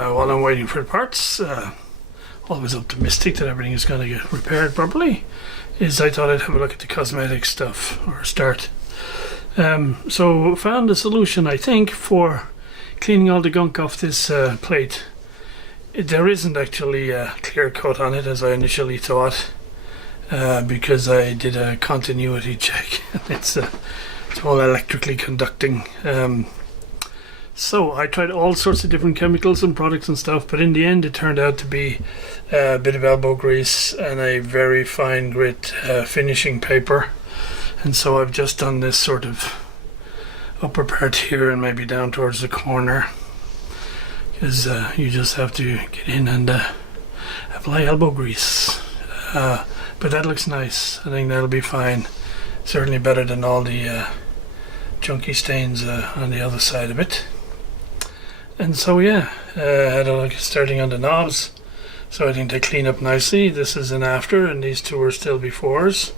While I'm waiting for the parts, always optimistic that everything is going to get repaired properly, is I thought I'd have a look at the cosmetic stuff, or start. So found a solution, I think, for cleaning all the gunk off this plate. There isn't actually a clear coat on it as I initially thought, because I did a continuity check. It's all electrically conducting. So I tried all sorts of different chemicals and products and stuff, but in the end it turned out to be a bit of elbow grease and a very fine grit finishing paper. And so I've just done this sort of upper part here and maybe down towards the corner, because you just have to get in and apply elbow grease. But that looks nice. I think that'll be fine. Certainly better than all the junky stains on the other side of it. And so yeah, I had a look starting on the knobs, so I think they clean up nicely. This is an after and these two are still befores.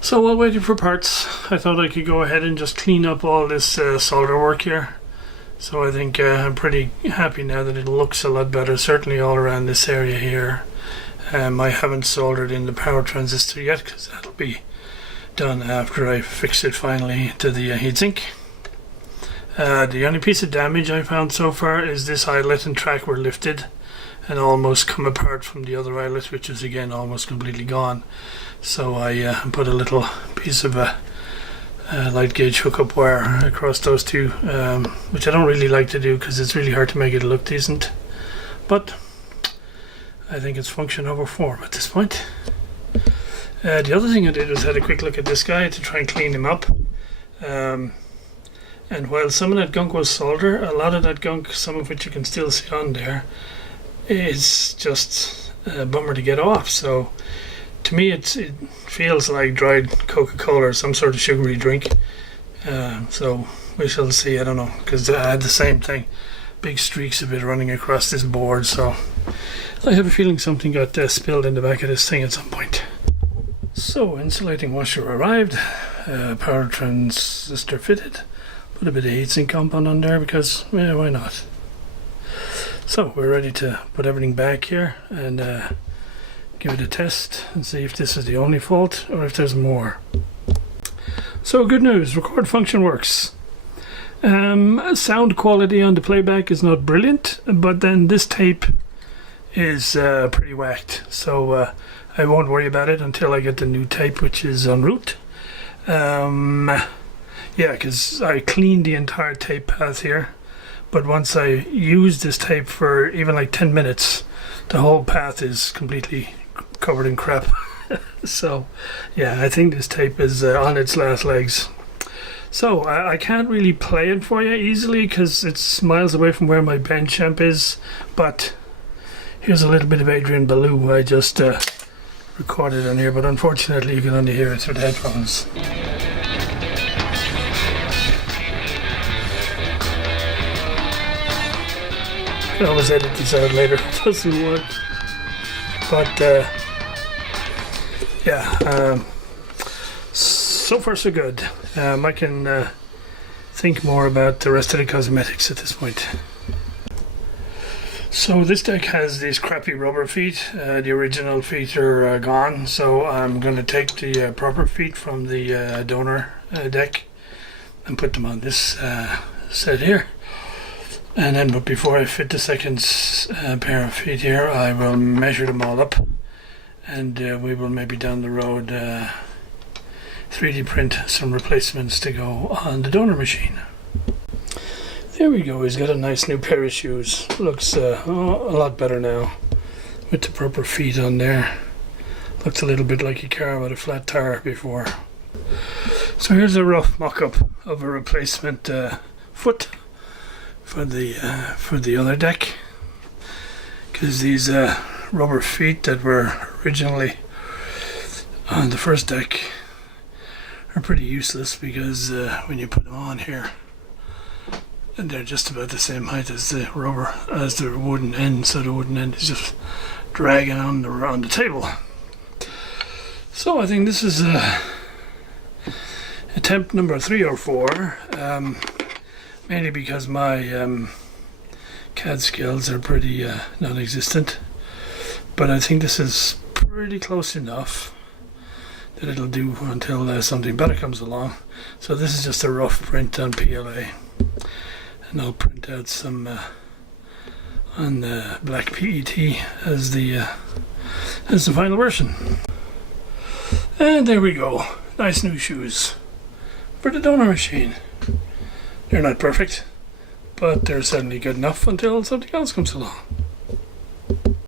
So while waiting for parts, I thought I could go ahead and just clean up all this solder work here. So I think I'm pretty happy now that it looks a lot better, certainly all around this area here. I haven't soldered in the power transistor yet because that'll be done after I fix it finally to the heatsink. The only piece of damage I found so far is this eyelet and track were lifted and almost come apart from the other eyelet, which is again almost completely gone. So I put a little piece of a light gauge hookup wire across those two, which I don't really like to do because it's really hard to make it look decent. But I think it's function over form at this point. The other thing I did was had a quick look at this guy to try and clean him up. And while some of that gunk was solder, a lot of that gunk, some of which you can still see on there, is just a bummer to get off. So to me it feels like dried Coca-Cola or some sort of sugary drink. So we shall see, I don't know, because I had the same thing. Big streaks of it running across this board, so I have a feeling something got spilled in the back of this thing at some point. So insulating washer arrived, power transistor fitted. Put a bit of heatsink compound on there because, yeah, why not? So we're ready to put everything back here and give it a test and see if this is the only fault or if there's more. So good news, record function works. Sound quality on the playback is not brilliant, but then this tape is pretty whacked, so I won't worry about it until I get the new tape, which is en route. Yeah, because I cleaned the entire tape path here, but once I use this tape for even like 10 minutes, the whole path is completely covered in crap. So yeah, I think this tape is on its last legs. So I can't really play it for you easily because it's miles away from where my bench amp is, but here's a little bit of Adrian Ballou I just recorded on here, but unfortunately you can only hear it through the headphones. I can always edit these out later if it doesn't work. But yeah, so far so good. I can think more about the rest of the cosmetics at this point. So this deck has these crappy rubber feet. The original feet are gone, so I'm going to take the proper feet from the donor deck and put them on this set here. And then, but before I fit the second pair of feet here, I will measure them all up, and we will maybe down the road 3D print some replacements to go on the donor machine. There we go, he's got a nice new pair of shoes. Looks a lot better now with the proper feet on there. Looks a little bit like a car with a flat tire before. So here's a rough mock-up of a replacement foot for the other deck, because these rubber feet that were originally on the first deck are pretty useless, because when you put them on here, and they're just about the same height as the rubber, as the wooden end, so the wooden end is just dragging on the table. So I think this is attempt number 3 or 4, mainly because my CAD skills are pretty non-existent, but I think this is pretty close enough that it'll do until something better comes along. So this is just a rough print on PLA, and I'll print out some on black PET as the final version. And there we go, nice new shoes for the donor machine. They're not perfect, but they're certainly good enough until something else comes along.